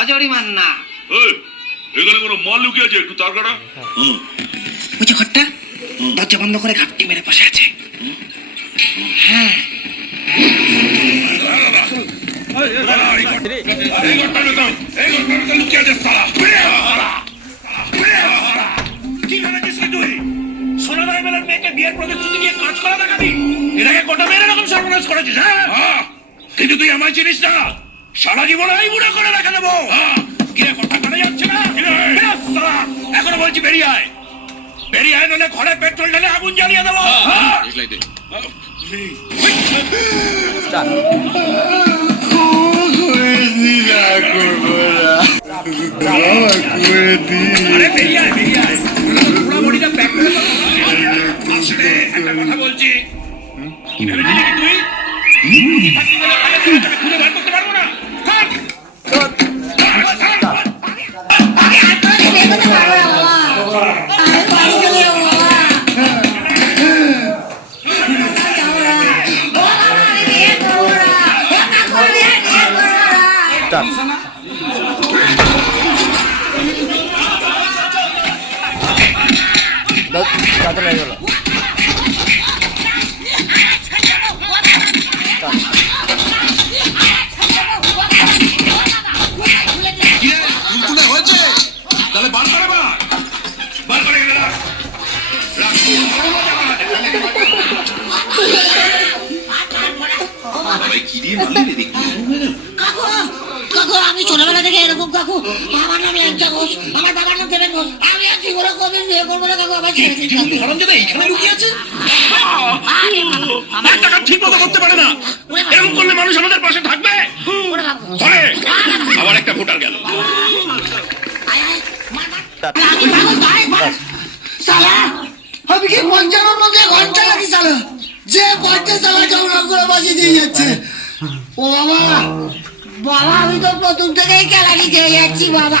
অজরিমান না। এখানে কোনো মাল লুকিয়ে আছে, একটু তার কাটা। ওই যে ঘরটা দরজা বন্ধ করে ঘাপটি মেরে বসে আছে। হ্যাঁ কি ভেবেছিস তুই? সোনাদার মেলার মেয়েকে বিয়ের প্রতিশ্রুতি দিয়ে কাজ করা দেখাবি? এটাকে গোটা মেয়ের এরকম সর্বনাশ করেছিস, হ্যাঁ? কিন্তু তুই আমার চিনিস না, সারা জীবন এই বুড়ো করে রেখে দেবো। কিরে কথা কাটা যাচ্ছে না? এখনো বলছি বেরিয়ে আয়, বেরিয়ে আয়, নলে ঘরে পেট্রোল ঢেলে আগুন জ্বালিয়ে দেবো। আরে বেরিয়ে আয়, বেরিয়ে আয়, পুরো বডিটা প্যাক করে দেবো। আসলে একটা কথা বলছি, কি ভেবেছিলি কি তুই? খুঁজে বার করতে পারবো না। তাহলে বার করে বার করে আমি ছোটবেলা থেকে এরকম কাকু, আমার নাম ল্যাংচা ঘোষ, আমার বাবার নাম দেবেন ঘোষ, আমি আর জীবনে কবে বিয়ে করবো না কাকু, আমার ছেড়ে দিন কাকু। এইখানে লুকিয়ে আছে, একটা কাজ ঠিক মতো করতে পারে না, এরকম করলে মানুষ আমাদের পাশে থাকবে? ধরে আবার একটা ভোটার গেল। আমি কি পঞ্চান্ন মধ্যে ঘন্টা লাগি চালা, যে পড়তে চালা জমা করে বাসি দিয়ে যাচ্ছে। ও বাবা, বাবা আমি তো প্রথম থেকেই কেলানি খেয়ে যাচ্ছি বাবা।